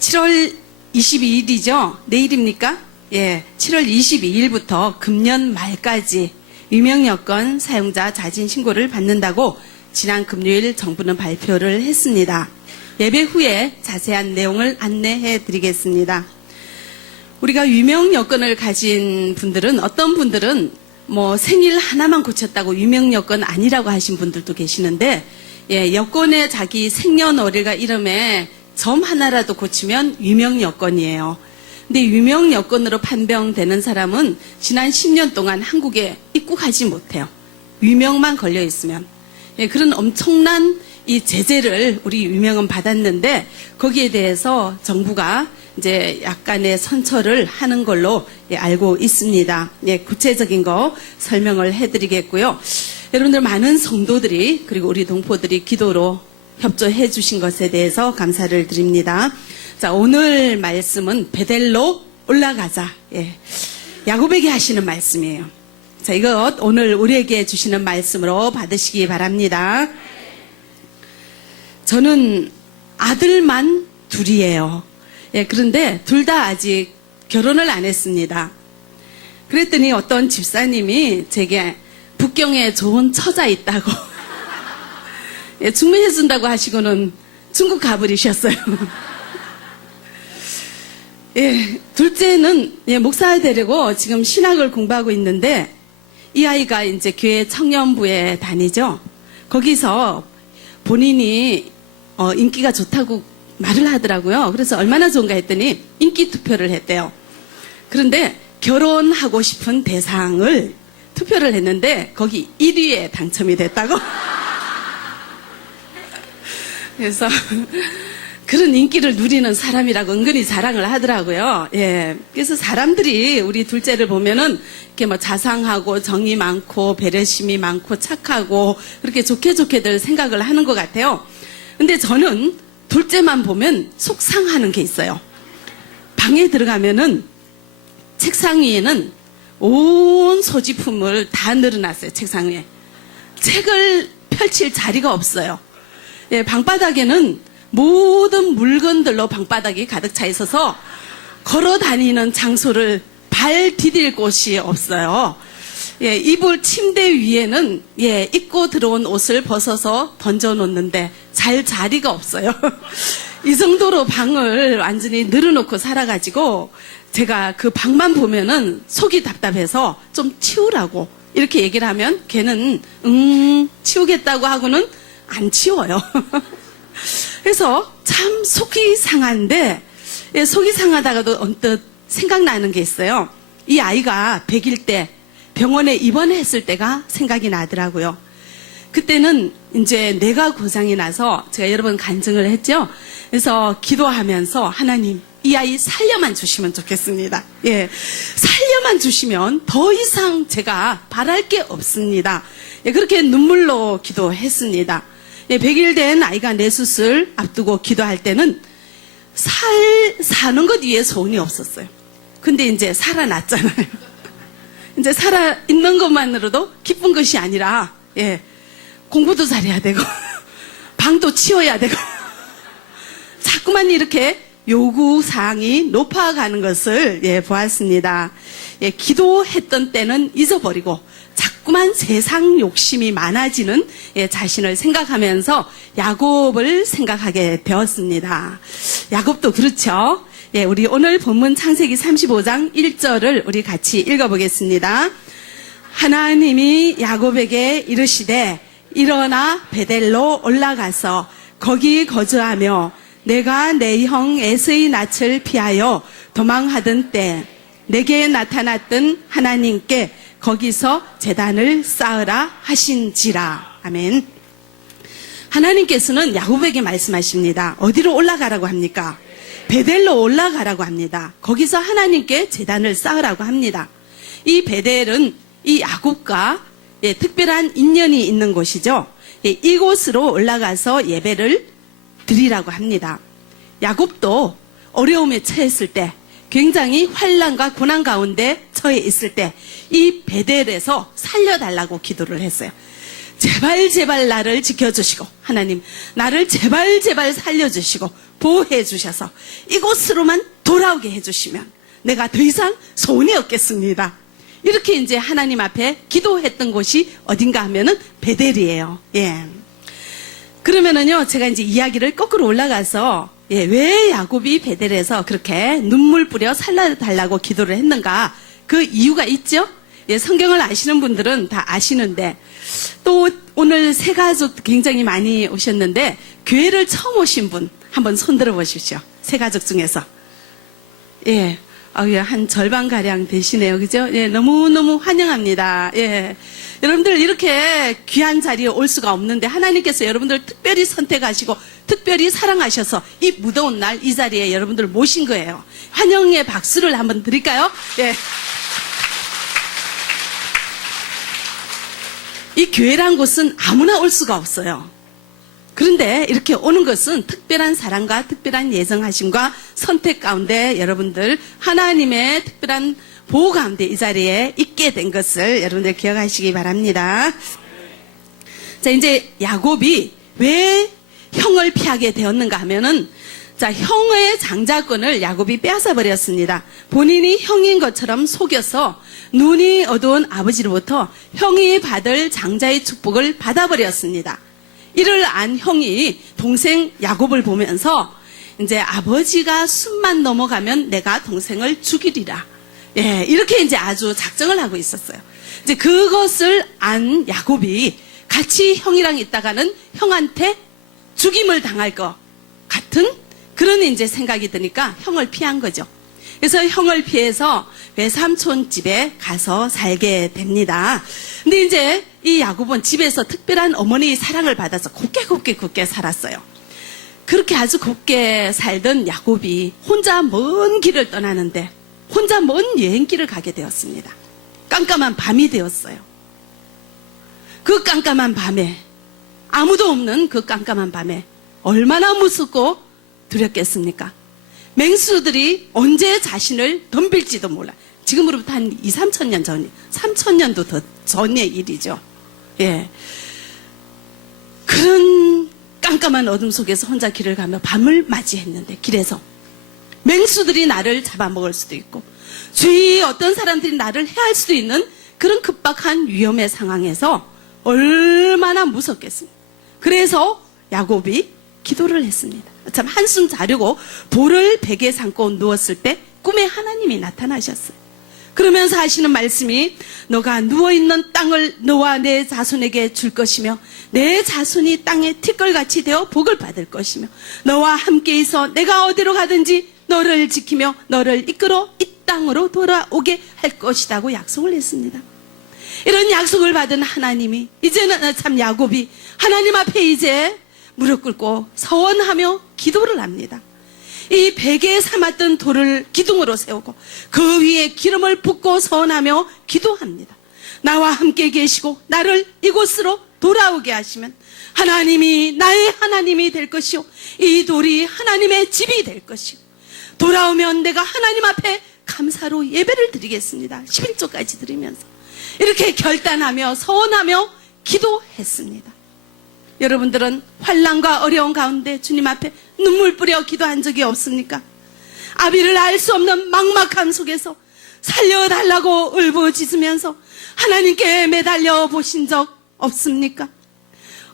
7월 22일이죠. 내일입니까? 예, 7월 22일부터 금년 말까지 유명여권 사용자 자진 신고를 받는다고 지난 금요일 정부는 발표를 했습니다. 예배 후에 자세한 내용을 안내해 드리겠습니다. 우리가 유명여권을 가진 분들은, 어떤 분들은 생일 하나만 고쳤다고 유명여권 아니라고 하신 분들도 계시는데, 예, 여권에 자기 생년월일과 이름에 점 하나라도 고치면 유명여권이에요. 근데 유명여권으로 판명되는 사람은 지난 10년 동안 한국에 입국하지 못해요. 유명만 걸려 있으면. 예, 그런 엄청난 이 제재를 우리 유명은 받았는데, 거기에 대해서 정부가 이제 약간의 선처를 하는 걸로 알고 있습니다. 예, 구체적인 거 설명을 해드리겠고요. 여러분들 많은 성도들이, 그리고 우리 동포들이 기도로 협조해 주신 것에 대해서 감사를 드립니다. 자, 오늘 말씀은 베델로 올라가자. 예, 야고보에게 하시는 말씀이에요. 자, 이것 오늘 우리에게 주시는 말씀으로 받으시기 바랍니다. 저는 아들만 둘이에요. 예, 그런데 둘 다 아직 결혼을 안 했습니다. 그랬더니 어떤 집사님이 제게 북경에 좋은 처자 있다고 예, 중매해준다고 하시고는 중국 가버리셨어요. 예, 둘째는 목사 되려고 지금 신학을 공부하고 있는데, 이 아이가 이제 교회 청년부에 다니죠. 거기서 본인이 인기가 좋다고 말을 하더라고요. 그래서 얼마나 좋은가 했더니 인기 투표를 했대요. 그런데 결혼하고 싶은 대상을 투표를 했는데 거기 1위에 당첨이 됐다고. 그래서 그런 인기를 누리는 사람이라고 은근히 자랑을 하더라고요. 예. 그래서 사람들이 우리 둘째를 보면은 이렇게 자상하고 정이 많고 배려심이 많고 착하고 그렇게 좋게들 생각을 하는 것 같아요. 근데 저는 둘째만 보면 속상하는 게 있어요. 방에 들어가면은 책상 위에는 온 소지품을 다 늘어놨어요. 책상 위에. 책을 펼칠 자리가 없어요. 예, 방바닥에는 모든 물건들로 방바닥이 가득 차 있어서 걸어 다니는 장소를 발 디딜 곳이 없어요. 예, 이불 침대 위에는 입고 들어온 옷을 벗어서 던져 놓는데 잘 자리가 없어요. 이 정도로 방을 완전히 늘어놓고 살아가지고 제가 그 방만 보면은 속이 답답해서 좀 치우라고 이렇게 얘기를 하면 걔는 치우겠다고 하고는 안 치워요. 그래서 참 속이 상한데, 속이 상하다가도 언뜻 생각나는 게 있어요. 이 아이가 100일 때 병원에 입원했을 때가 생각이 나더라고요. 그때는 이제 뇌가 고장이 나서 제가 여러 번 간증을 했죠. 그래서 기도하면서 하나님, 이 아이 살려만 주시면 좋겠습니다. 예, 살려만 주시면 더 이상 제가 바랄 게 없습니다. 예, 그렇게 눈물로 기도했습니다. 예, 100일 된 아이가 뇌수술 앞두고 기도할 때는 사는 것 위에 소원이 없었어요. 근데 이제 살아났잖아요. 이제 살아있는 것만으로도 기쁜 것이 아니라, 예, 공부도 잘해야 되고, 방도 치워야 되고, 자꾸만 이렇게 요구사항이 높아가는 것을, 보았습니다. 예, 기도했던 때는 잊어버리고, 자꾸만 세상 욕심이 많아지는 자신을 생각하면서 야곱을 생각하게 되었습니다. 야곱도 그렇죠. 예, 우리 오늘 본문 창세기 35장 1절을 우리 같이 읽어보겠습니다. 하나님이 야곱에게 이르시되 일어나 베델로 올라가서 거기 거주하며 내가 내 형 에서의 낯을 피하여 도망하던 때 내게 나타났던 하나님께 거기서 제단을 쌓으라 하신지라. 아멘. 하나님께서는 야곱에게 말씀하십니다. 어디로 올라가라고 합니까? 베델로 올라가라고 합니다. 거기서 하나님께 제단을 쌓으라고 합니다. 이 베델은 이 야곱과 특별한 인연이 있는 곳이죠. 이곳으로 올라가서 예배를 드리라고 합니다. 야곱도 어려움에 처했을 때, 굉장히 환난과 고난 가운데 처해 있을 때 이 베델에서 살려달라고 기도를 했어요. 제발 제발 나를 지켜주시고 하나님 나를 제발 제발 살려주시고 보호해 주셔서 이곳으로만 돌아오게 해주시면 내가 더 이상 소원이 없겠습니다. 이렇게 이제 하나님 앞에 기도했던 곳이 어딘가 하면은 베델이에요. 예. 그러면은요, 제가 이제 이야기를 거꾸로 올라가서, 예, 왜 야곱이 베델에서 그렇게 눈물 뿌려 살려달라고 기도를 했는가? 그 이유가 있죠? 예, 성경을 아시는 분들은 다 아시는데, 또 오늘 새 가족 굉장히 많이 오셨는데, 교회를 처음 오신 분, 한번 손 들어 보십시오. 새 가족 중에서. 예. 한 절반가량 되시네요. 그죠? 예, 너무너무 환영합니다. 예. 여러분들 이렇게 귀한 자리에 올 수가 없는데 하나님께서 여러분들 특별히 선택하시고 특별히 사랑하셔서 이 무더운 날 이 자리에 여러분들 모신 거예요. 환영의 박수를 한번 드릴까요? 예. 이 교회란 곳은 아무나 올 수가 없어요. 그런데 이렇게 오는 것은 특별한 사랑과 특별한 예정하심과 선택 가운데 여러분들 하나님의 특별한 보호 가운데 이 자리에 있게 된 것을 여러분들 기억하시기 바랍니다. 자, 이제 야곱이 왜 형을 피하게 되었는가 하면은 자, 형의 장자권을 야곱이 빼앗아 버렸습니다. 본인이 형인 것처럼 속여서 눈이 어두운 아버지로부터 형이 받을 장자의 축복을 받아버렸습니다. 이를 안 형이 동생 야곱을 보면서 이제 아버지가 숨만 넘어가면 내가 동생을 죽이리라. 예, 이렇게 이제 아주 작정을 하고 있었어요. 이제 그것을 안 야곱이 같이 형이랑 있다가는 형한테 죽임을 당할 것 같은 그런 이제 생각이 드니까 형을 피한 거죠. 그래서 형을 피해서 외삼촌 집에 가서 살게 됩니다. 근데 이제 이 야곱은 집에서 특별한 어머니의 사랑을 받아서 곱게 살았어요. 그렇게 아주 곱게 살던 야곱이 혼자 먼 길을 떠나는데 혼자 먼 여행길을 가게 되었습니다. 깜깜한 밤이 되었어요. 그 깜깜한 밤에 아무도 없는 그 깜깜한 밤에 얼마나 무섭고 두렵겠습니까? 맹수들이 언제 자신을 덤빌지도 몰라. 지금으로부터 한 2, 3천 년 전, 3,000년도 더 전의 일이죠. 예. 그런 깜깜한 어둠 속에서 혼자 길을 가며 밤을 맞이했는데, 길에서. 맹수들이 나를 잡아먹을 수도 있고, 주위 어떤 사람들이 나를 해할 수도 있는 그런 급박한 위험의 상황에서 얼마나 무섭겠습니까? 그래서 야곱이 기도를 했습니다. 참 한숨 자려고 볼을 베개에 삼고 누웠을 때 꿈에 하나님이 나타나셨어요. 그러면서 하시는 말씀이 너가 누워있는 땅을 너와 내 자손에게 줄 것이며 내 자손이 땅에 티끌같이 되어 복을 받을 것이며 너와 함께 있어 내가 어디로 가든지 너를 지키며 너를 이끌어 이 땅으로 돌아오게 할 것이라고 약속을 했습니다. 이런 약속을 받은 하나님이 이제는 참 야곱이 하나님 앞에 이제 무릎 꿇고 서원하며 기도를 합니다. 이 베개에 삼았던 돌을 기둥으로 세우고 그 위에 기름을 붓고 서원하며 기도합니다. 나와 함께 계시고 나를 이곳으로 돌아오게 하시면 하나님이 나의 하나님이 될 것이요 이 돌이 하나님의 집이 될 것이요 돌아오면 내가 하나님 앞에 감사로 예배를 드리겠습니다. 11조까지 드리면서 이렇게 결단하며 서원하며 기도했습니다. 여러분들은 환난과 어려운 가운데 주님 앞에 눈물 뿌려 기도한 적이 없습니까? 아비를 알 수 없는 막막함 속에서 살려달라고 울부짖으면서 하나님께 매달려 보신 적 없습니까?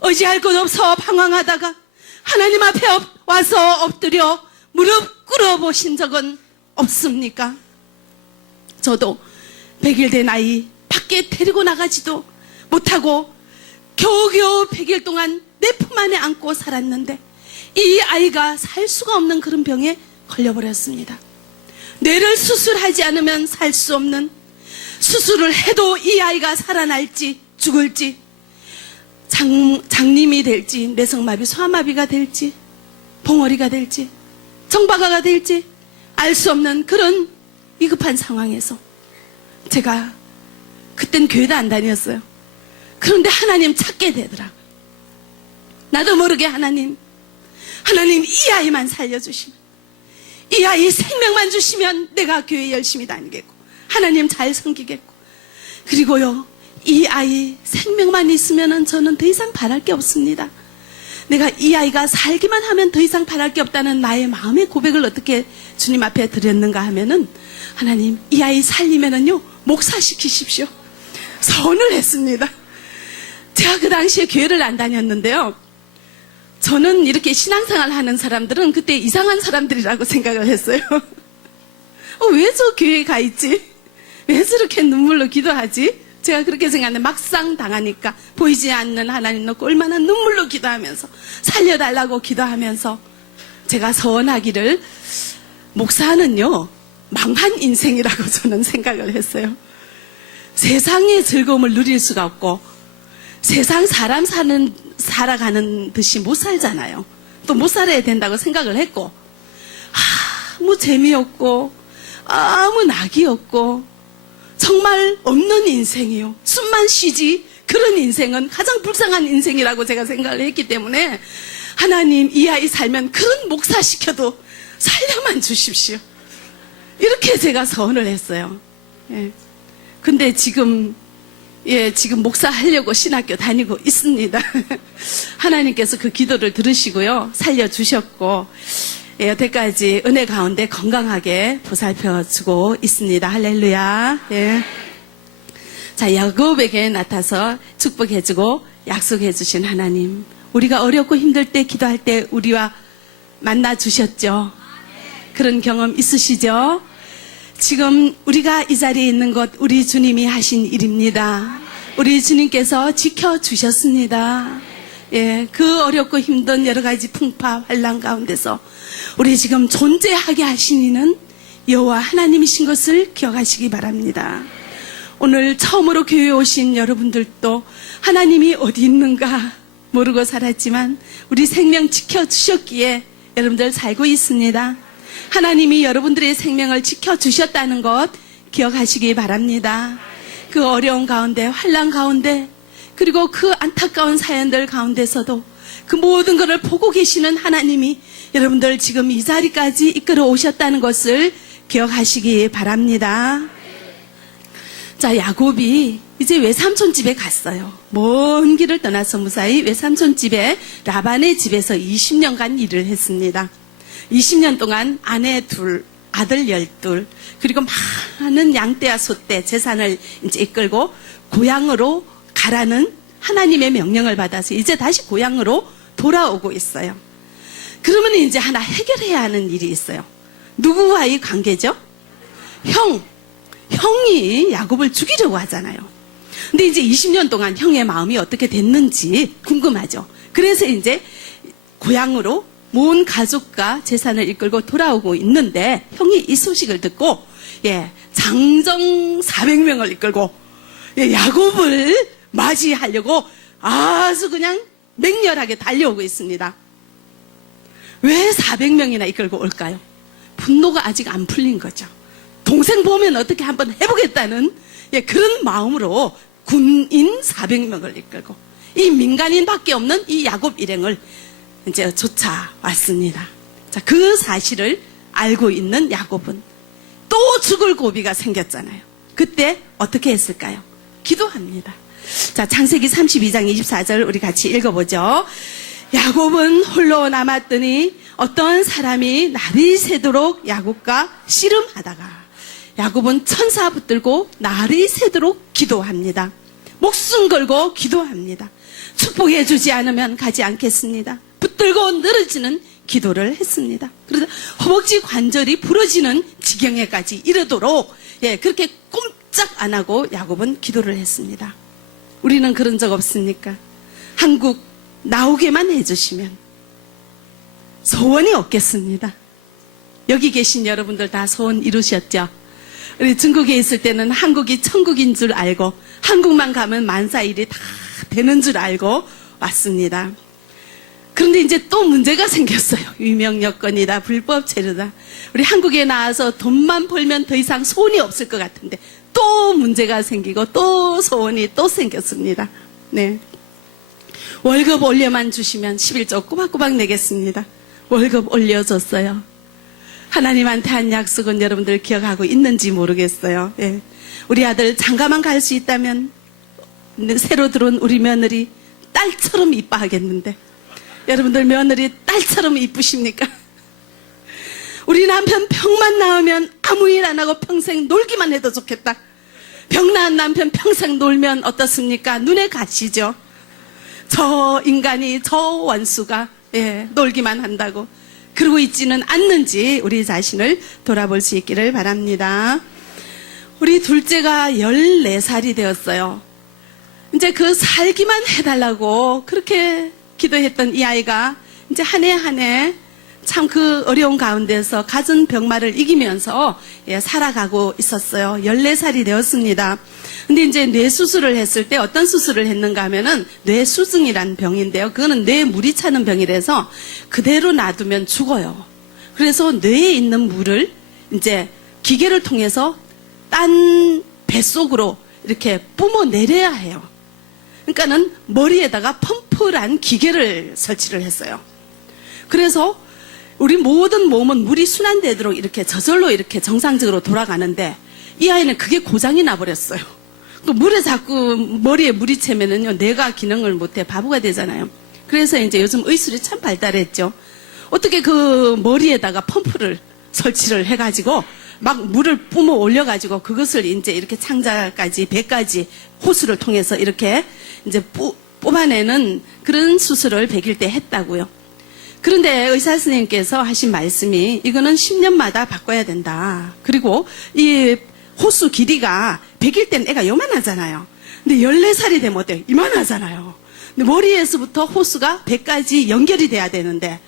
의지할 곳 없어 방황하다가 하나님 앞에 와서 엎드려 무릎 꿇어 보신 적은 없습니까? 저도 100일 된 아이 밖에 데리고 나가지도 못하고 겨우겨우 100일 동안 내 품 안에 안고 살았는데 이 아이가 살 수가 없는 그런 병에 걸려버렸습니다. 뇌를 수술하지 않으면 살 수 없는, 수술을 해도 이 아이가 살아날지 죽을지, 장님이 될지 뇌성마비 소아마비가 될지 봉어리가 될지 정박아가 될지 알 수 없는 그런 위급한 상황에서 제가 그땐 교회도 안 다녔어요. 그런데 하나님 찾게 되더라고요. 나도 모르게 하나님 이 아이만 살려주시면, 이 아이 생명만 주시면 내가 교회 열심히 다니겠고 하나님 잘 섬기겠고, 그리고요 이 아이 생명만 있으면 저는 더 이상 바랄 게 없습니다. 내가 이 아이가 살기만 하면 더 이상 바랄 게 없다는 나의 마음의 고백을 어떻게 주님 앞에 드렸는가 하면은, 하나님, 이 아이 살리면은요, 목사시키십시오. 선을 했습니다. 제가 그 당시에 교회를 안 다녔는데요. 저는 이렇게 신앙생활 하는 사람들은 그때 이상한 사람들이라고 생각을 했어요. 왜 저 교회에 가 있지? 왜 저렇게 눈물로 기도하지? 제가 그렇게 생각하는데 막상 당하니까 보이지 않는 하나님 놓고 얼마나 눈물로 기도하면서 살려달라고 기도하면서 제가 서원하기를, 목사는요 망한 인생이라고 저는 생각을 했어요. 세상의 즐거움을 누릴 수가 없고 세상 사람 살아가는 듯이 못 살잖아요. 또 못 살아야 된다고 생각을 했고, 아무 재미없고 아무 낙이 없고 정말 없는 인생이요. 숨만 쉬지 그런 인생은 가장 불쌍한 인생이라고 제가 생각을 했기 때문에, 하나님, 이 아이 살면 그런 목사시켜도 살려만 주십시오. 이렇게 제가 서원을 했어요. 예. 근데 지금 목사 하려고 신학교 다니고 있습니다. 하나님께서 그 기도를 들으시고요, 살려주셨고, 여태까지 은혜 가운데 건강하게 보살펴주고 있습니다. 할렐루야. 예. 자, 야곱에게 나타서 축복해주고 약속해주신 하나님, 우리가 어렵고 힘들 때 기도할 때 우리와 만나주셨죠. 그런 경험 있으시죠? 지금 우리가 이 자리에 있는 것 우리 주님이 하신 일입니다. 우리 주님께서 지켜주셨습니다. 예, 그 어렵고 힘든 여러 가지 풍파 환난 가운데서 우리 지금 존재하게 하신 이는 여호와 하나님이신 것을 기억하시기 바랍니다. 오늘 처음으로 교회에 오신 여러분들도 하나님이 어디 있는가 모르고 살았지만 우리 생명 지켜주셨기에 여러분들 살고 있습니다. 하나님이 여러분들의 생명을 지켜주셨다는 것 기억하시기 바랍니다. 그 어려운 가운데, 환난 가운데, 그리고 그 안타까운 사연들 가운데서도 그 모든 것을 보고 계시는 하나님이 여러분들 지금 이 자리까지 이끌어 오셨다는 것을 기억하시기 바랍니다. 자, 야곱이 이제 외삼촌 집에 갔어요. 먼 길을 떠나서 무사히 외삼촌 집에, 라반의 집에서 20년간 일을 했습니다. 20년 동안 아내 2, 아들 12, 그리고 많은 양떼와 소떼, 재산을 이제 이끌고 고향으로 가라는 하나님의 명령을 받아서 이제 다시 고향으로 돌아오고 있어요. 그러면 이제 하나 해결해야 하는 일이 있어요. 누구와의 관계죠? 형이 야곱을 죽이려고 하잖아요. 근데 이제 20년 동안 형의 마음이 어떻게 됐는지 궁금하죠. 그래서 이제 고향으로 모은 가족과 재산을 이끌고 돌아오고 있는데, 형이 이 소식을 듣고 장정 400명을 이끌고 야곱을 맞이하려고 아주 그냥 맹렬하게 달려오고 있습니다. 왜 400명이나 이끌고 올까요? 분노가 아직 안 풀린 거죠. 동생 보면 어떻게 한번 해보겠다는 그런 마음으로 군인 400명을 이끌고 이 민간인밖에 없는 이 야곱 일행을 이제 쫓아왔습니다. 자, 그 사실을 알고 있는 야곱은 또 죽을 고비가 생겼잖아요. 그때 어떻게 했을까요? 기도합니다. 자, 창세기 32장 24절 우리 같이 읽어보죠. 야곱은 홀로 남았더니 어떤 사람이 날이 새도록 야곱과 씨름하다가 야곱은 천사 붙들고 날이 새도록 기도합니다. 목숨 걸고 기도합니다. 축복해 주지 않으면 가지 않겠습니다. 붙들고 늘어지는 기도를 했습니다. 그래서 허벅지 관절이 부러지는 지경에까지 이르도록 그렇게 꼼짝 안 하고 야곱은 기도를 했습니다. 우리는 그런 적 없습니까? 한국 나오게만 해주시면 소원이 없겠습니다. 여기 계신 여러분들 다 소원 이루셨죠? 우리 중국에 있을 때는 한국이 천국인 줄 알고 한국만 가면 만사일이 다 되는 줄 알고 왔습니다. 그런데 이제 또 문제가 생겼어요. 유명 여건이다, 불법 체류다. 우리 한국에 나와서 돈만 벌면 더 이상 소원이 없을 것 같은데 또 문제가 생기고 또 소원이 또 생겼습니다. 네. 월급 올려만 주시면 11조 꼬박꼬박 내겠습니다. 월급 올려줬어요. 하나님한테 한 약속은 여러분들 기억하고 있는지 모르겠어요. 우리 아들 장가만 갈 수 있다면 새로 들어온 우리 며느리 딸처럼 이뻐하겠는데 여러분들 며느리 딸처럼 이쁘십니까? 우리 남편 병만 나으면 아무 일 안 하고 평생 놀기만 해도 좋겠다. 병 나은 남편 평생 놀면 어떻습니까? 눈에 가시죠. 저 인간이, 저 원수가 놀기만 한다고 그러고 있지는 않는지 우리 자신을 돌아볼 수 있기를 바랍니다. 우리 둘째가 14살이 되었어요. 이제 그 살기만 해달라고 그렇게 기도했던 이 아이가 이제 한 해 한 해 참 그 어려운 가운데서 갖은 병마를 이기면서 살아가고 있었어요. 14살이 되었습니다. 근데 이제 뇌 수술을 했을 때 어떤 수술을 했는가 하면은 뇌수증이라는 병인데요. 그거는 뇌에 물이 차는 병이라서 그대로 놔두면 죽어요. 그래서 뇌에 있는 물을 이제 기계를 통해서 딴 뱃속으로 이렇게 뿜어내려야 해요. 그러니까는 머리에다가 펌프란 기계를 설치를 했어요. 그래서 우리 모든 몸은 물이 순환되도록 이렇게 저절로 이렇게 정상적으로 돌아가는데 이 아이는 그게 고장이 나버렸어요. 그 물에 자꾸 머리에 물이 채면은요, 뇌가 기능을 못해 바보가 되잖아요. 그래서 이제 요즘 의술이 참 발달했죠. 어떻게 그 머리에다가 펌프를 설치를 해가지고 막 물을 뿜어 올려가지고 그것을 이제 이렇게 창자까지 배까지 호수를 통해서 이렇게 이제 뽑아내는 그런 수술을 100일 때 했다고요. 그런데 의사 선생님께서 하신 말씀이 이거는 10년마다 바꿔야 된다. 그리고 이 호수 길이가 100일 때는 애가 요만하잖아요. 근데 14살이 되면 어때요? 이만하잖아요. 근데 머리에서부터 호수가 배까지 연결이 돼야 되는데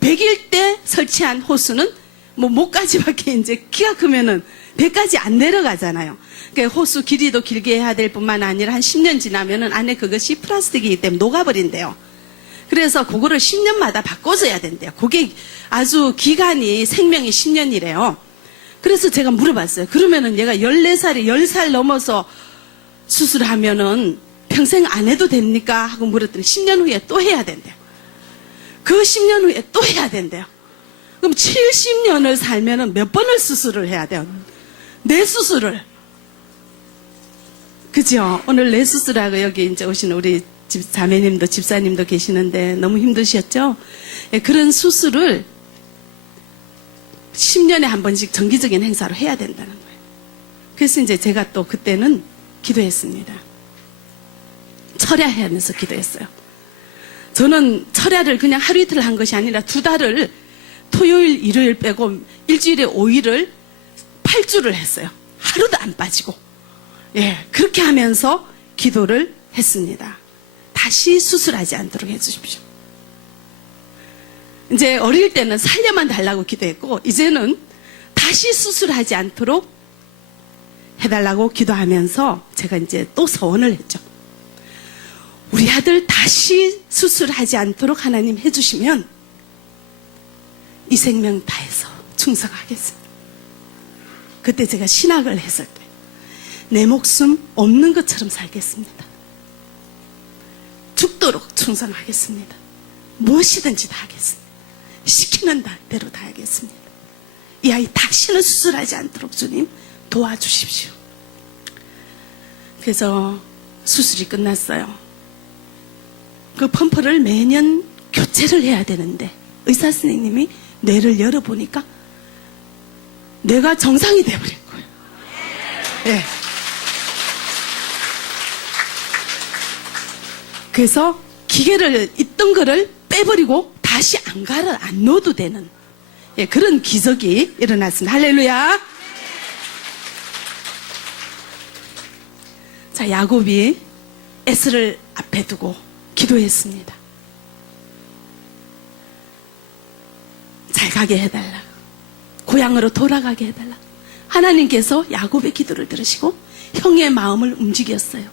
100일 때 설치한 호수는 뭐 목까지밖에 이제 키가 크면은 배까지 안 내려가잖아요. 그러니까 호수 길이도 길게 해야 될 뿐만 아니라 한 10년 지나면은 안에 그것이 플라스틱이기 때문에 녹아버린대요. 그래서 그거를 10년마다 바꿔줘야 된대요. 그게 아주 기간이 생명이 10년이래요. 그래서 제가 물어봤어요. 그러면은 얘가 14살이 10살 넘어서 수술하면은 평생 안 해도 됩니까? 하고 물었더니 10년 후에 또 해야 된대요. 그 10년 후에 또 해야 된대요. 그럼 70년을 살면은 몇 번을 수술을 해야 돼요? 뇌 수술을. 그죠? 오늘 뇌 수술하고 여기 이제 오신 우리 자매님도 집사님도 계시는데 너무 힘드셨죠? 그런 수술을 10년에 한 번씩 정기적인 행사로 해야 된다는 거예요. 그래서 이제 제가 또 그때는 기도했습니다. 철야하면서 기도했어요. 저는 철야를 그냥 하루 이틀 한 것이 아니라 2달을 토요일, 일요일 빼고 일주일에 5일을 8주를 했어요. 하루도 안 빠지고. 그렇게 하면서 기도를 했습니다. 다시 수술하지 않도록 해주십시오. 이제 어릴 때는 살려만 달라고 기도했고 이제는 다시 수술하지 않도록 해달라고 기도하면서 제가 이제 또 서원을 했죠. 우리 아들 다시 수술하지 않도록 하나님 해주시면 이 생명 다해서 충성하겠습니다. 그때 제가 신학을 했을 때 내 목숨 없는 것처럼 살겠습니다. 죽도록 충성하겠습니다. 무엇이든지 다 하겠습니다. 시키는 대로 다 하겠습니다. 이 아이 다시는 수술하지 않도록 주님 도와주십시오. 그래서 수술이 끝났어요. 그 펌프를 매년 교체를 해야 되는데 의사 선생님이 뇌를 열어보니까 뇌가 정상이 돼버린 거예요. 네. 그래서 기계를 있던 거를 빼버리고 다시 안 넣어도 되는 그런 기적이 일어났습니다. 할렐루야. 자, 야곱이 에스를 앞에 두고 기도했습니다. 잘 가게 해달라. 고향으로 돌아가게 해달라. 하나님께서 야곱의 기도를 들으시고 형의 마음을 움직였어요.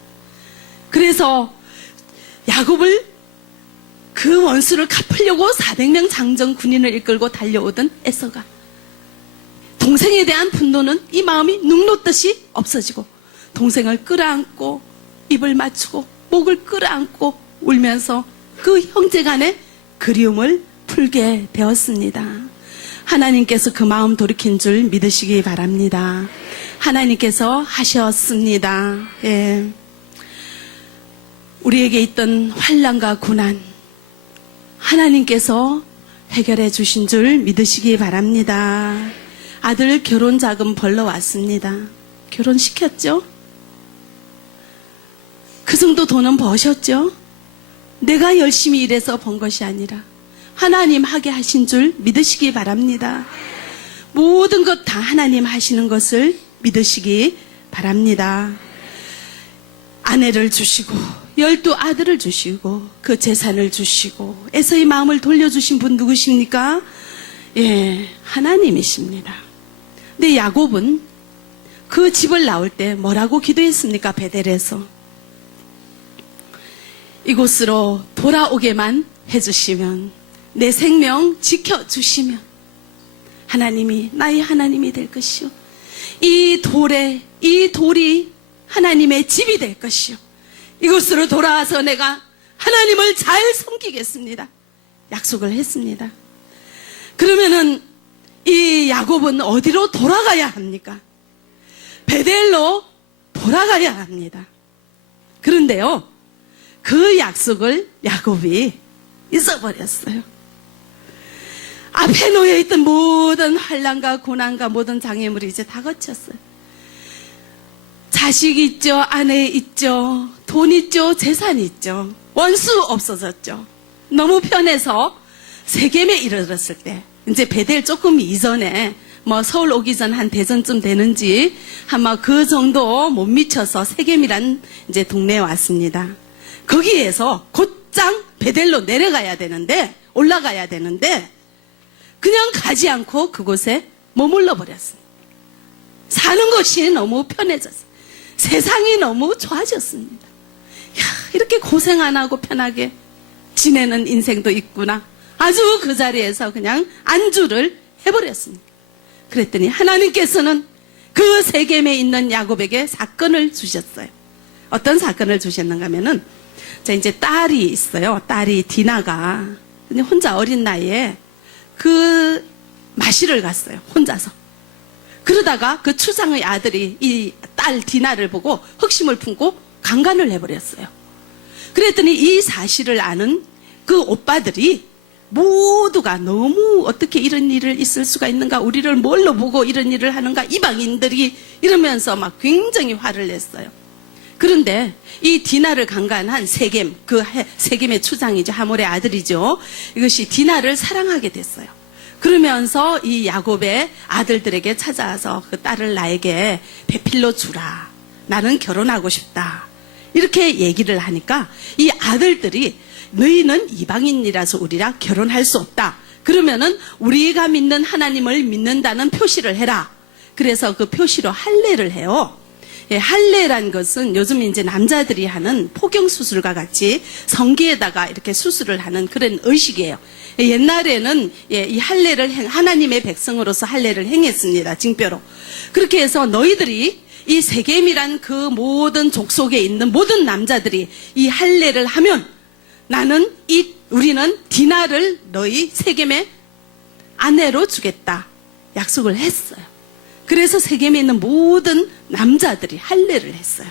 그래서 야곱을 그 원수를 갚으려고 400명 장정 군인을 이끌고 달려오던 에서가 동생에 대한 분노는 이 마음이 눅놓듯이 없어지고 동생을 끌어안고 입을 맞추고 목을 끌어안고 울면서 그 형제간의 그리움을 풀게 되었습니다. 하나님께서 그 마음 돌이킨 줄 믿으시기 바랍니다. 하나님께서 하셨습니다. 우리에게 있던 환난과 고난 하나님께서 해결해 주신 줄 믿으시기 바랍니다. 아들 결혼 자금 벌러 왔습니다. 결혼시켰죠? 그 정도 돈은 버셨죠? 내가 열심히 일해서 번 것이 아니라 하나님 하게 하신 줄 믿으시기 바랍니다. 모든 것 다 하나님 하시는 것을 믿으시기 바랍니다. 아내를 주시고 12아들을 주시고 그 재산을 주시고 에서의 마음을 돌려주신 분 누구십니까? 예, 하나님이십니다. 근데 야곱은 그 집을 나올 때 뭐라고 기도했습니까? 베델에서 이곳으로 돌아오게만 해주시면 내 생명 지켜주시면 하나님이 나의 하나님이 될 것이요 이 돌이 하나님의 집이 될 것이요 이곳으로 돌아와서 내가 하나님을 잘 섬기겠습니다. 약속을 했습니다. 그러면은 이 야곱은 어디로 돌아가야 합니까? 베델로 돌아가야 합니다. 그런데요, 그 약속을 야곱이 잊어버렸어요. 앞에 놓여있던 모든 환난과 고난과 모든 장애물이 이제 다 거쳤어요. 자식 있죠, 아내 있죠, 돈 있죠, 재산 있죠. 원수 없어졌죠. 너무 편해서 세겜에 이르렀을 때, 이제 베델 조금 이전에 뭐 서울 오기 전 한 대전쯤 되는지 아마 그 정도 못 미쳐서 세겜이란 이제 동네에 왔습니다. 거기에서 곧장 베델로 내려가야 되는데, 올라가야 되는데 그냥 가지 않고 그곳에 머물러 버렸습니다. 사는 것이 너무 편해졌어요. 세상이 너무 좋아졌습니다. 야, 이렇게 고생 안 하고 편하게 지내는 인생도 있구나. 아주 그 자리에서 그냥 안주를 해버렸습니다. 그랬더니 하나님께서는 그 세겜에 있는 야곱에게 사건을 주셨어요. 어떤 사건을 주셨는가 하면은, 자, 이제 딸이 있어요. 딸이 디나가. 근데 혼자 어린 나이에 그 마실을 갔어요. 혼자서. 그러다가 그 추장의 아들이 이 딸 디나를 보고 흑심을 품고 강간을 해버렸어요. 그랬더니 이 사실을 아는 그 오빠들이 모두가 너무 어떻게 이런 일을 있을 수가 있는가, 우리를 뭘로 보고 이런 일을 하는가, 이방인들이 이러면서 막 굉장히 화를 냈어요. 그런데 이 디나를 강간한 세겜, 그 세겜의 추장이죠. 하몰의 아들이죠. 이것이 디나를 사랑하게 됐어요. 그러면서 이 야곱의 아들들에게 찾아와서 그 딸을 나에게 배필로 주라. 나는 결혼하고 싶다. 이렇게 얘기를 하니까 이 아들들이 너희는 이방인이라서 우리랑 결혼할 수 없다. 그러면은 우리가 믿는 하나님을 믿는다는 표시를 해라. 그래서 그 표시로 할례를 해요. 예, 할례란 것은 요즘 이제 남자들이 하는 포경수술과 같이 성기에다가 이렇게 수술을 하는 그런 의식이에요. 옛날에는 이 할례를 하나님의 백성으로서 할례를 행했습니다. 징표로. 그렇게 해서 너희들이 이 세겜이란 그 모든 족속에 있는 모든 남자들이 이 할례를 하면 우리는 디나를 너희 세겜의 아내로 주겠다. 약속을 했어요. 그래서 세겜에 있는 모든 남자들이 할례를 했어요.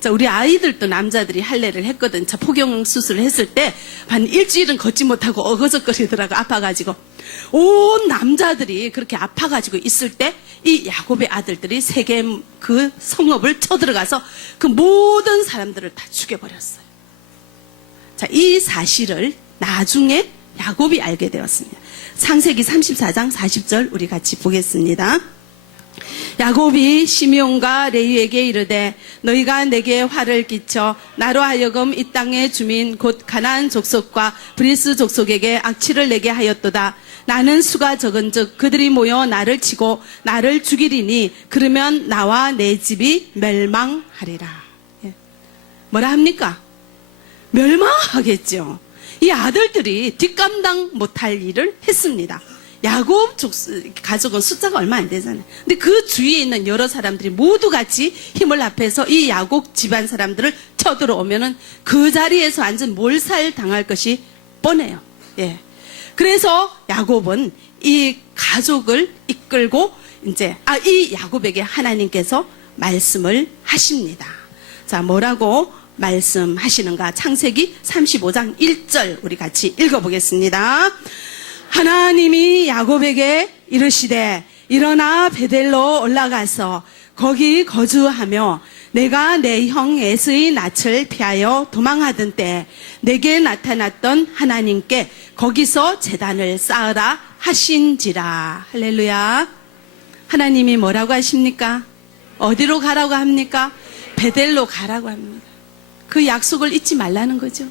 자, 우리 아이들도 남자들이 할례를 했거든. 자, 포경 수술을 했을 때 한 일주일은 걷지 못하고 어거적거리더라고, 아파가지고. 온 남자들이 그렇게 아파가지고 있을 때 이 야곱의 아들들이 세겜 그 성읍을 쳐들어가서 그 모든 사람들을 다 죽여버렸어요. 자, 이 사실을 나중에 야곱이 알게 되었습니다. 창세기 34장 40절 우리 같이 보겠습니다. 야곱이 시므온과 레위에게 이르되 너희가 내게 화를 끼쳐 나로 하여금 이 땅의 주민 곧 가나안 족속과 브리스 족속에게 악취를 내게 하였도다. 나는 수가 적은즉 그들이 모여 나를 치고 나를 죽이리니 그러면 나와 내 집이 멸망하리라. 예. 뭐라 합니까? 멸망하겠죠. 이 아들들이 뒷감당 못할 일을 했습니다. 야곱 가족은 숫자가 얼마 안 되잖아요. 근데 그 주위에 있는 여러 사람들이 모두 같이 힘을 합해서 이 야곱 집안 사람들을 쳐들어오면은 그 자리에서 완전 몰살 당할 것이 뻔해요. 예. 그래서 야곱은 이 가족을 이끌고 이 야곱에게 하나님께서 말씀을 하십니다. 자, 뭐라고 말씀하시는가? 창세기 35장 1절 우리 같이 읽어보겠습니다. 하나님이 야곱에게 이르시되 일어나 베델로 올라가서 거기 거주하며 내가 내 형 에서의 낯을 피하여 도망하던 때 내게 나타났던 하나님께 거기서 제단을 쌓으라 하신지라. 할렐루야. 하나님이 뭐라고 하십니까? 어디로 가라고 합니까? 베델로 가라고 합니다. 그 약속을 잊지 말라는 거죠.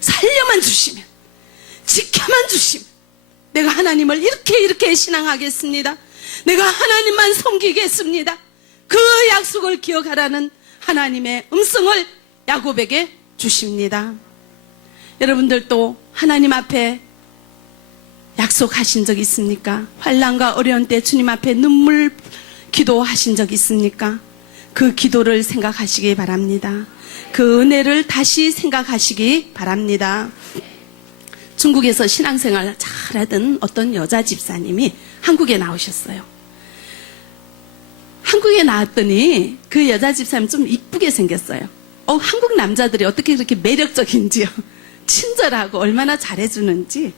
살려만 주시면, 지켜만 주시면 내가 하나님을 이렇게 신앙하겠습니다. 내가 하나님만 섬기겠습니다. 그 약속을 기억하라는 하나님의 음성을 야곱에게 주십니다. 여러분들도 하나님 앞에 약속하신 적 있습니까? 환난과 어려운 때 주님 앞에 눈물 기도하신 적 있습니까? 그 기도를 생각하시기 바랍니다. 그 은혜를 다시 생각하시기 바랍니다. 중국에서 신앙생활 잘하던 어떤 여자 집사님이 한국에 나오셨어요. 한국에 나왔더니 그 여자 집사님 좀 이쁘게 생겼어요. 한국 남자들이 어떻게 그렇게 매력적인지요. 친절하고 얼마나 잘해주는지.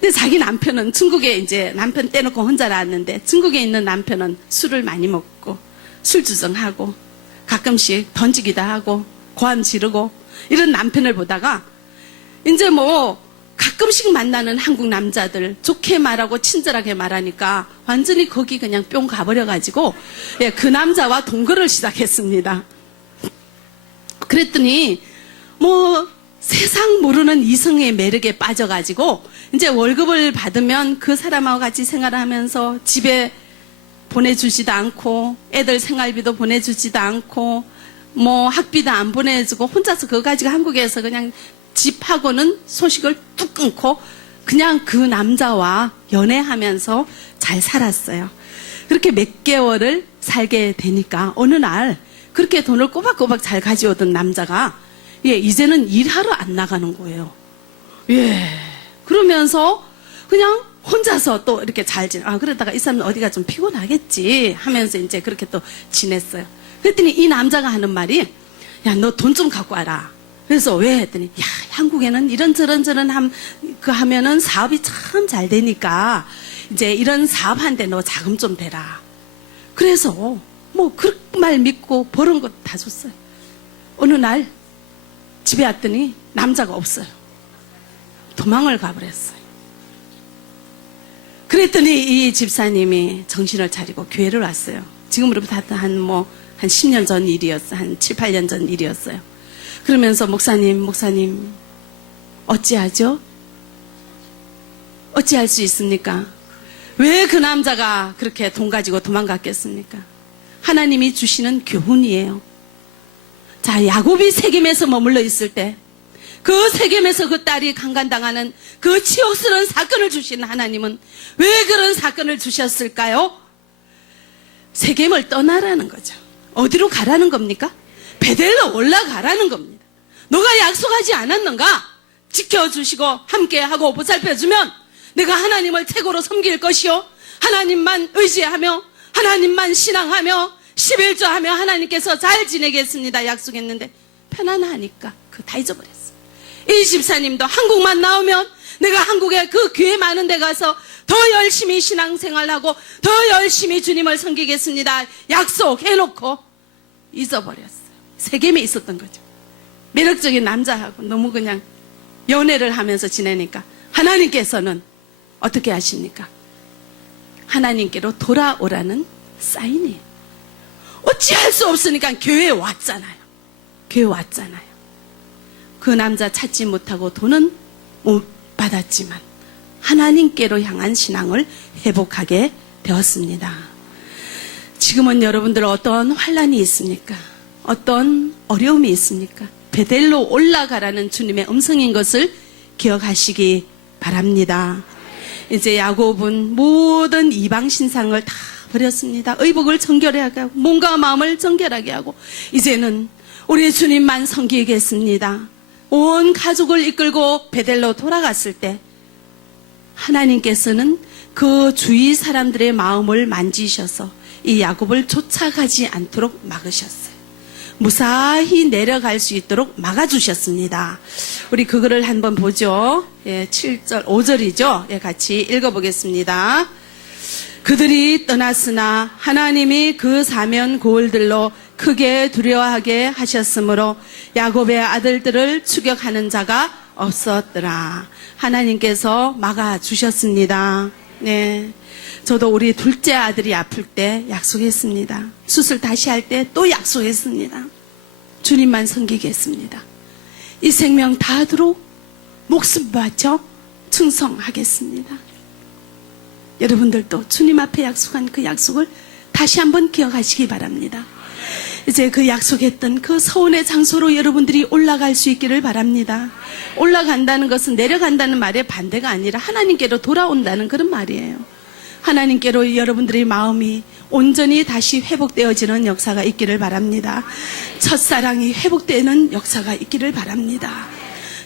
근데 자기 남편은 중국에 이제 남편 떼놓고 혼자 나왔는데 중국에 있는 남편은 술을 많이 먹고 술주정하고 가끔씩 던지기도 하고 고함 지르고 이런 남편을 보다가 이제 뭐 가끔씩 만나는 한국 남자들 좋게 말하고 친절하게 말하니까 완전히 거기 그냥 뿅 가버려가지고 그 남자와 동거를 시작했습니다. 그랬더니 뭐 세상 모르는 이성의 매력에 빠져가지고 이제 월급을 받으면 그 사람하고 같이 생활하면서 집에 보내주지도 않고 애들 생활비도 보내주지도 않고 뭐 학비도 안 보내주고 혼자서 그거 가지고 한국에서 그냥 집하고는 소식을 뚝 끊고 그냥 그 남자와 연애하면서 잘 살았어요. 그렇게 몇 개월을 살게 되니까 어느 날 그렇게 돈을 꼬박꼬박 잘 가져오던 남자가 이제는 일하러 안 나가는 거예요. 그러면서 그냥 혼자서 또 이렇게 그러다가 이 사람은 어디가 좀 피곤하겠지 하면서 이제 그렇게 또 지냈어요. 그랬더니 이 남자가 하는 말이 너 돈 좀 갖고 와라. 그래서 왜 했더니 한국에는 이런저런 하면은 사업이 참 잘 되니까 이제 이런 사업한데 너 자금 좀 대라. 그래서 뭐 그 말 믿고 버는 거 다 줬어요. 어느 날 집에 왔더니 남자가 없어요. 도망을 가버렸어요. 그랬더니 이 집사님이 정신을 차리고 교회를 왔어요. 지금으로부터 한 10년 전 일이었어요. 한 7, 8년 전 일이었어요. 그러면서 목사님 어찌하죠? 어찌할 수 있습니까? 왜 그 남자가 그렇게 돈 가지고 도망갔겠습니까? 하나님이 주시는 교훈이에요. 자, 야곱이 세겜에서 머물러 있을 때 그 세겜에서 그 딸이 강간당하는 그 치욕스러운 사건을 주신 하나님은 왜 그런 사건을 주셨을까요? 세겜을 떠나라는 거죠. 어디로 가라는 겁니까? 베델로 올라가라는 겁니다. 너가 약속하지 않았는가? 지켜주시고 함께하고 보살펴주면 내가 하나님을 최고로 섬길 것이요 하나님만 의지하며 하나님만 신앙하며 11조하며 하나님께서 잘 지내겠습니다 약속했는데 편안하니까 그거 다 잊어버렸어요. 이 집사님도 한국만 나오면 내가 한국에 그 교회 많은 데 가서 더 열심히 신앙생활하고 더 열심히 주님을 섬기겠습니다 약속해놓고 잊어버렸어요. 세겜에 있었던 거죠. 매력적인 남자하고 너무 그냥 연애를 하면서 지내니까 하나님께서는 어떻게 하십니까? 하나님께로 돌아오라는 사인이에요. 어찌할 수 없으니까 교회에 왔잖아요. 교회 왔잖아요. 그 남자 찾지 못하고 돈은 못 받았지만 하나님께로 향한 신앙을 회복하게 되었습니다. 지금은 여러분들 어떤 환난이 있습니까? 어떤 어려움이 있습니까? 베델로 올라가라는 주님의 음성인 것을 기억하시기 바랍니다. 이제 야곱은 모든 이방 신상을 다 버렸습니다. 의복을 정결하게 하고 몸과 마음을 정결하게 하고 이제는 우리 주님만 섬기겠습니다. 온 가족을 이끌고 베델로 돌아갔을 때 하나님께서는 그 주위 사람들의 마음을 만지셔서 이 야곱을 쫓아가지 않도록 막으셨어요. 무사히 내려갈 수 있도록 막아주셨습니다. 우리 그거를 한번 보죠. 예, 7절, 5절이죠. 예, 같이 읽어보겠습니다. 그들이 떠났으나 하나님이 그 사면 고을들로 크게 두려워하게 하셨으므로 야곱의 아들들을 추격하는 자가 없었더라. 하나님께서 막아주셨습니다. 네. 저도 우리 둘째 아들이 아플 때 약속했습니다. 수술 다시 할 때 또 약속했습니다. 주님만 섬기겠습니다. 이 생명 다하도록 목숨 바쳐 충성하겠습니다. 여러분들도 주님 앞에 약속한 그 약속을 다시 한번 기억하시기 바랍니다. 이제 그 약속했던 그 서원의 장소로 여러분들이 올라갈 수 있기를 바랍니다. 올라간다는 것은 내려간다는 말의 반대가 아니라 하나님께로 돌아온다는 그런 말이에요. 하나님께로 여러분들의 마음이 온전히 다시 회복되어지는 역사가 있기를 바랍니다. 첫사랑이 회복되는 역사가 있기를 바랍니다.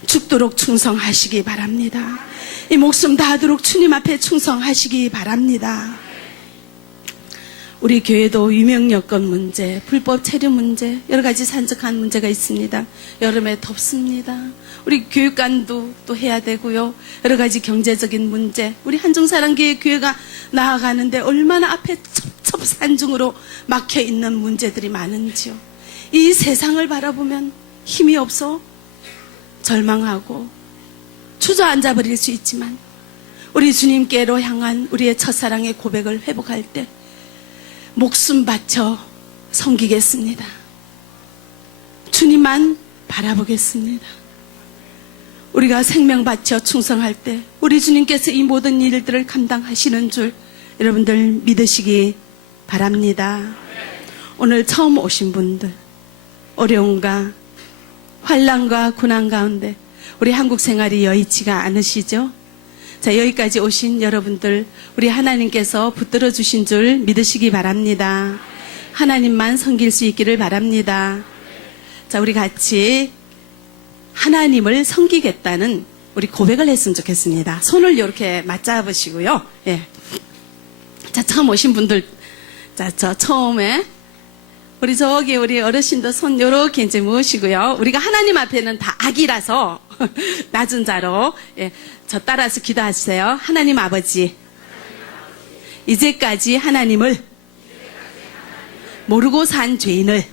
죽도록 충성하시기 바랍니다. 이 목숨 다하도록 주님 앞에 충성하시기 바랍니다. 우리 교회도 유명 여건 문제, 불법 체류 문제, 여러 가지 산적한 문제가 있습니다. 여름에 덥습니다. 우리 교육관도 또 해야 되고요. 여러 가지 경제적인 문제, 우리 한중사랑교회 교회가 나아가는데 얼마나 앞에 첩첩산중으로 막혀있는 문제들이 많은지요. 이 세상을 바라보면 힘이 없어 절망하고 주저앉아 버릴 수 있지만 우리 주님께로 향한 우리의 첫사랑의 고백을 회복할 때 목숨 바쳐 섬기겠습니다. 주님만 바라보겠습니다. 우리가 생명 바쳐 충성할 때 우리 주님께서 이 모든 일들을 감당하시는 줄 여러분들 믿으시기 바랍니다. 오늘 처음 오신 분들, 어려움과 환난과 고난 가운데 우리 한국 생활이 여의치가 않으시죠? 자, 여기까지 오신 여러분들, 우리 하나님께서 붙들어 주신 줄 믿으시기 바랍니다. 하나님만 섬길 수 있기를 바랍니다. 자, 우리 같이 하나님을 섬기겠다는 우리 고백을 했으면 좋겠습니다. 손을 이렇게 맞잡으시고요. 예. 자, 처음 오신 분들, 자, 저 처음에 우리 저기 우리 어르신도 손 요렇게 이제 모으시고요. 우리가 하나님 앞에는 다 악이라서 낮은 자로, 예, 저 따라서 기도하세요. 하나님 아버지, 이제까지 하나님을 모르고 산 죄인을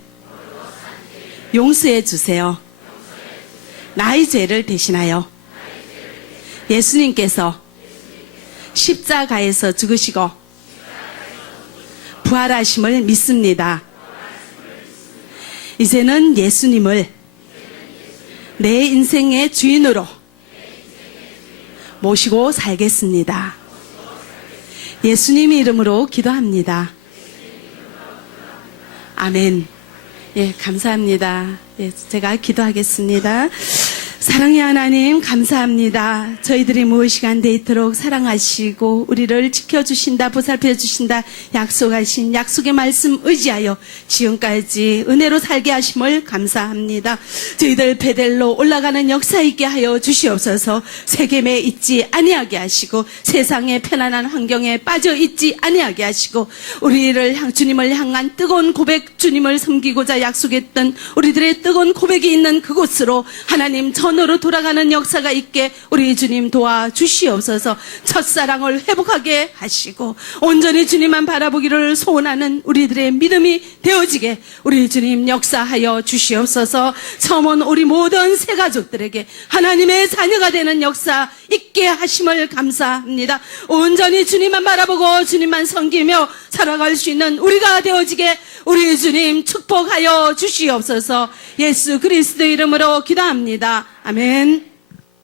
용서해 주세요. 나의 죄를 대신하여 예수님께서 십자가에서 죽으시고 부활하심을 믿습니다. 이제는 예수님을 내 인생의 주인으로 모시고 살겠습니다. 예수님 이름으로 기도합니다. 아멘. 예, 감사합니다. 예, 제가 기도하겠습니다. 사랑의 하나님 감사합니다. 저희들이 무엇이간 돼 있도록 사랑하시고 우리를 지켜주신다, 보살펴주신다 약속하신 약속의 말씀 의지하여 지금까지 은혜로 살게 하심을 감사합니다. 저희들 베델로 올라가는 역사 있게 하여 주시옵소서. 세겜에 있지 아니하게 하시고 세상의 편안한 환경에 빠져 있지 아니하게 하시고 우리를 주님을 향한 뜨거운 고백, 주님을 섬기고자 약속했던 우리들의 뜨거운 고백이 있는 그곳으로 하나님 전으로 돌아가는 역사가 있게 우리 주님 도와주시옵소서. 첫사랑을 회복하게 하시고 온전히 주님만 바라보기를 소원하는 우리들의 믿음이 되어지게 우리 주님 역사하여 주시옵소서. 처음 온 우리 모든 새 가족들에게 하나님의 자녀가 되는 역사 있게 하심을 감사합니다. 온전히 주님만 바라보고 주님만 섬기며 살아갈 수 있는 우리가 되어지게 우리 주님 축복하여 주시옵소서. 예수 그리스도 이름으로 기도합니다. 아멘.